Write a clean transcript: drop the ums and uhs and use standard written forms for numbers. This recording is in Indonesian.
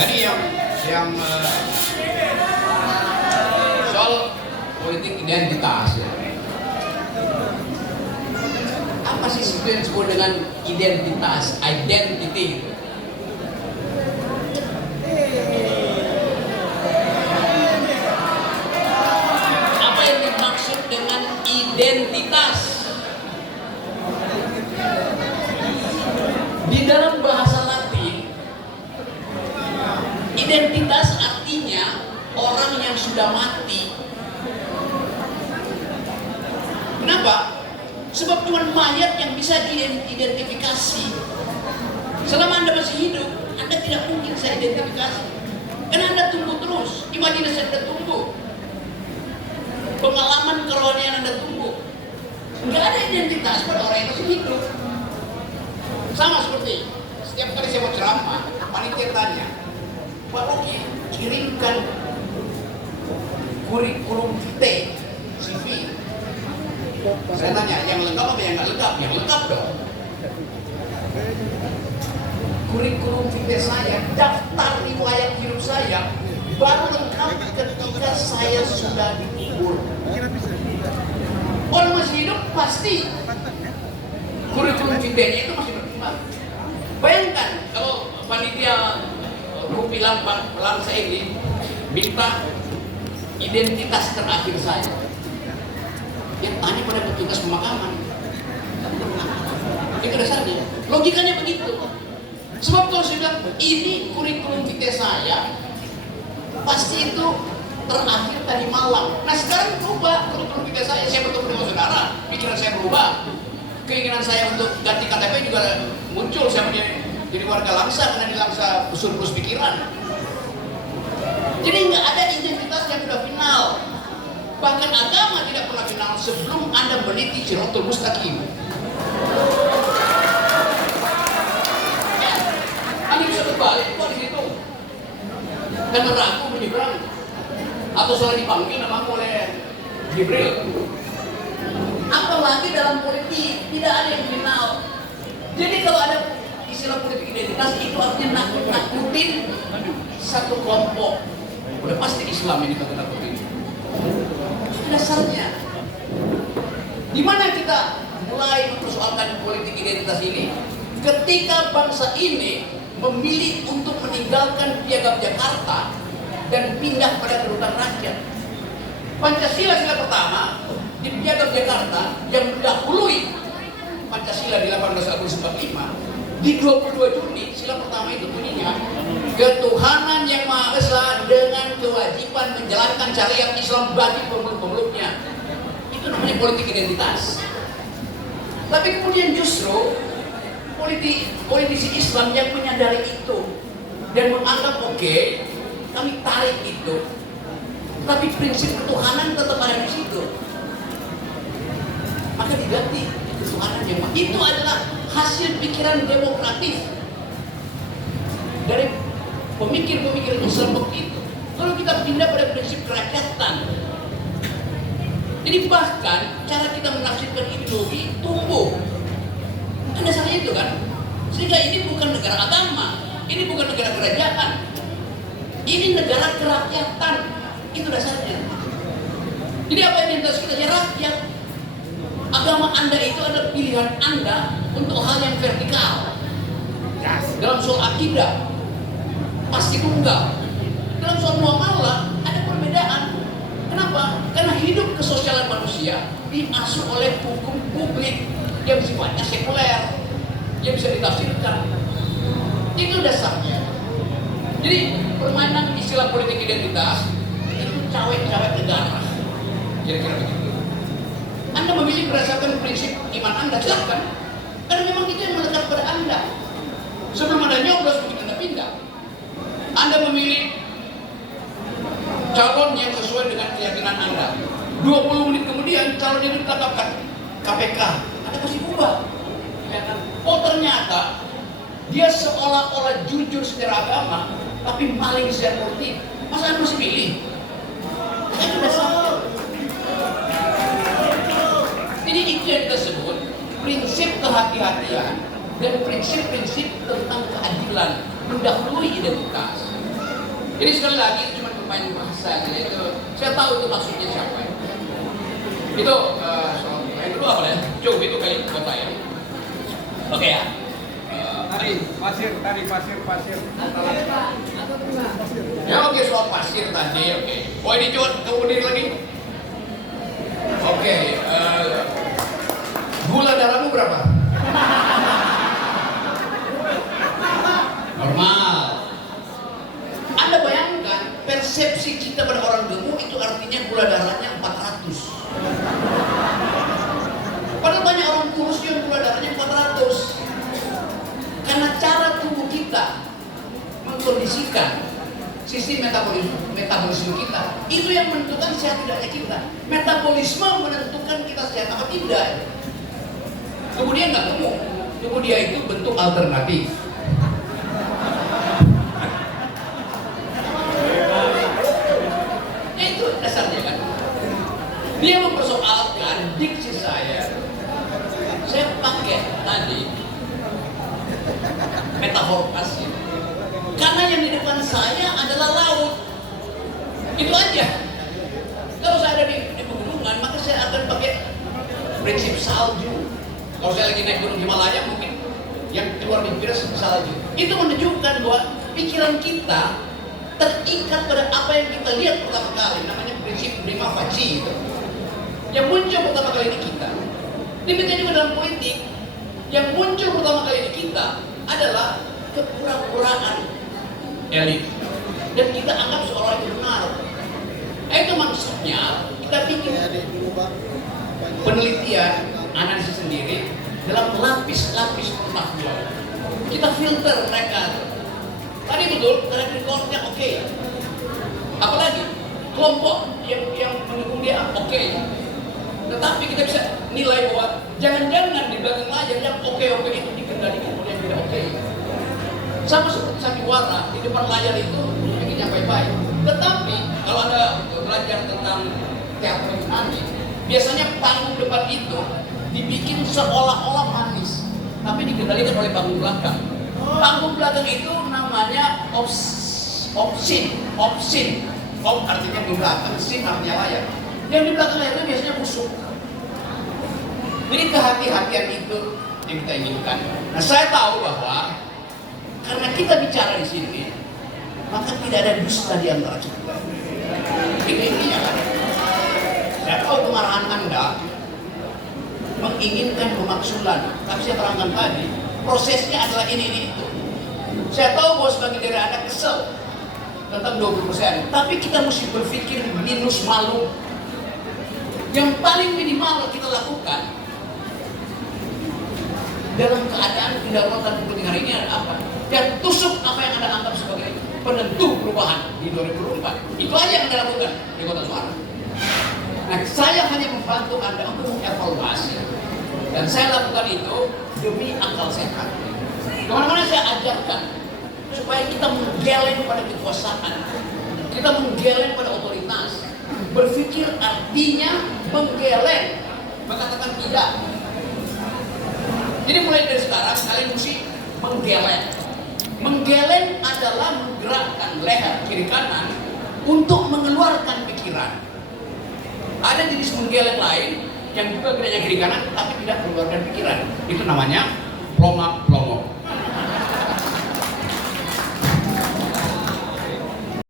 Tadi yang soal politik identitas ya. Apa sih sebenarnya disebut dengan identitas, identity? Apa yang dimaksud dengan identitas? Di dalam bahasa Latin, identitas artinya orang yang sudah mati. Kenapa? Sebab cuma mayat yang bisa diidentifikasi. Selama Anda masih hidup, Anda tidak mungkin saya identifikasi. Karena Anda tumbuh terus, imajinasi Anda tumbuh, pengalaman kerohanian Anda tumbuh. Nggak ada identitas pada orang yang masih hidup. Sama seperti setiap kali saya mau ceramah, panitia tanya, Pak Rocky, kirimkan kurikulum vitae, CV. Saya tanya, yang lengkap apa yang nggak lengkap? Yang lengkap dong. Kurikulum vitae saya, daftar riwayat hidup saya, baru lengkap ketika saya sudah dikubur. Orang masih hidup pasti kurikulum vitae-nya itu masih berkembang. Bayangkan kalau panitia bilang bangsa ini minta identitas terakhir saya. Yang tanya pada petugas pemakaman. Itu dasarnya. Logikanya begitu. Sebab kalau saya bilang ini kurikulum vitae saya, pasti itu terakhir tadi malam. Nah sekarang berubah kurikulum vitae saya bertemu dengan saudara, pikiran saya berubah. Keinginan saya untuk ganti KTP juga muncul. Saya jadi warga Langsa karena di Langsa surplus pikiran. Jadi nggak ada identitas yang sudah final. Bahkan agama tidak pernah final sebelum Anda meneliti Siratul Mustaqim. Ya, Anda bisa berbalik kok di situ. Dan ragu menyeberang. Atau soal dipanggil namamu oleh Jibril. Apalagi dalam politik tidak ada yang final. Jadi kalau ada istilah politik identitas itu artinya nakut-nakutin satu kelompok. Udah pasti Islam ini nakut-nakutin. Itu dasarnya. Di mana kita mulai mempersoalkan politik identitas ini? Ketika bangsa ini memilih untuk meninggalkan Piagam Jakarta dan pindah pada kedudukan rakyat. Pancasila sila pertama di Piagam Jakarta yang mendahului Pancasila di 18 Agustus 45, di 22 Juni sila pertama itu bunyinya ketuhanan yang Maha Esa dengan kewajiban menjalankan syariat Islam bagi pemeluk-pemeluknya. Itu namanya politik identitas. Tapi kemudian justru politisi Islam yang menyadari itu dan menganggap oke, kami tarik itu, tapi prinsip ketuhanan tetap ada di situ. Maka diganti ketuhanan yang itu adalah hasil pikiran demokratis dari pemikir-pemikir Islam begitu. Kalau kita pindah pada prinsip kerakyatan, jadi bahkan cara kita menafsirkan ideologi tumbuh. Kan dasarnya itu kan, sehingga ini bukan negara agama, ini bukan negara kerajaan, ini negara kerakyatan. Itu dasarnya. Jadi apa yang identitas kita? Ya rakyat. Agama Anda itu adalah pilihan Anda untuk hal yang vertikal. Dalam soal akidah pasti tunggal. Dalam soal muamalah ada perbedaan. Kenapa? Karena hidup kesosialan manusia diasuh oleh hukum publik yang sifatnya sekuler, yang bisa ditafsirkan. Itu dasarnya. Jadi permainan istilah politik identitas itu cawe-cawe negara. Kira-kira begitu. Anda memilih berdasarkan prinsip iman Anda, silahkan. Karena memang itu yang melekat pada Anda. Sebelum Anda nyoblos, begitu Anda pindah. Anda memilih calon yang sesuai dengan keyakinan Anda. 20 menit kemudian calon itu ditetapkan KPK. Anda pasti ubah. Oh ternyata dia seolah-olah jujur secara agama, tapi maling secara politik. Masa Anda masih pilih? Itu dasarnya. Jadi itu yang kita sebut prinsip kehati-hatian dan prinsip-prinsip tentang keadilan mendahului identitas. Jadi sekali lagi itu cuma pemain bahasa gitu. Itu saya tahu itu maksudnya siapa. Itu soal yang kedua apa ya? Coba itu kali buat saya. Oke ya. Tadi pasir. Ya oke, soal pasir tadi oke. Oh ini coba kamu berdiri lagi. Oke. Gula darahmu berapa? Normal. Anda bayangkan persepsi kita pada orang gemuk itu artinya gula darahnya 400. Padahal banyak orang kurus yang gula darahnya 400. Karena cara tubuh kita mengkondisikan sistem metabolisme kita, itu yang menentukan sehat tidaknya kita. Metabolisme menentukan kita sehat apa tidak. Tubuh dia nggak gemuk, tubuh dia itu bentuk alternatif. Ya itu dasarnya kan. Dia mempersoalkan diksi saya. Saya pakai tadi metafor pasir. Karena yang di depan saya adalah laut. Itu aja. Kalau saya ada di pegunungan, maka saya akan pakai prinsip salju. Kalau saya lagi naik gunung Himalaya, mungkin yang keluar di pikiran salju. Itu menunjukkan bahwa pikiran kita terikat pada apa yang kita lihat pertama kali. Namanya prinsip prima facie itu. Yang muncul pertama kali di kita. Demikian juga dalam politik. Yang muncul pertama kali di kita adalah kepura-puraan elit. Dan kita anggap seolah itu benar. Itu maksudnya kita bikin penelitian, analisis sendiri dalam lapis-lapis pengetahuan. Kita filter mereka. Tadi betul, track recordnya oke. Apalagi kelompok yang mendukung dia oke. Tetapi kita bisa nilai bahwa jangan-jangan di belakang layar yang oke itu dikendalikan oleh yang tidak oke. Sama seperti sandiwara, di depan layar itu bikinnya baik-baik. Tetapi kalau Anda belajar tentang teater Yunani, biasanya panggung depan itu dibikin seolah-olah manis, tapi dikendalikan oleh panggung belakang. Panggung belakang itu namanya opsin. Op artinya di belakang, sin artinya layar. Yang di belakang layar itu biasanya musuh. Jadi kehati-hatian itu yang kita inginkan. Nah, saya tahu bahwa karena kita bicara di sini, maka tidak ada dusta di antara kita. Itu intinya kan. Saya tahu kemarahan Anda menginginkan pemaksulan, tapi saya terangkan tadi, prosesnya adalah ini itu. Saya tahu bahwa sebagian dari Anda kesel tentang 20%, tapi kita mesti berpikir minus malu. Yang paling minimal kita lakukan dalam keadaan kedaruratan politik hari ini adalah apa? Dan tusuk apa yang Anda anggap sebagai penentu perubahan di 2024. Itu aja yang Anda lakukan di Kota Suara. Nah, saya hanya membantu Anda untuk mengevaluasi. Dan saya lakukan itu demi akal sehat. Kemana-mana saya ajarkan supaya kita menggeleng pada kekuasaan, kita menggeleng pada otoritas. Berpikir artinya menggeleng, mengatakan tidak. Jadi mulai dari sekarang kalian mesti menggeleng. Menggeleng adalah menggerakkan leher kiri kanan untuk mengeluarkan pikiran. Ada jenis menggeleng lain yang juga geraknya kiri kanan tapi tidak mengeluarkan pikiran. Itu namanya plonga.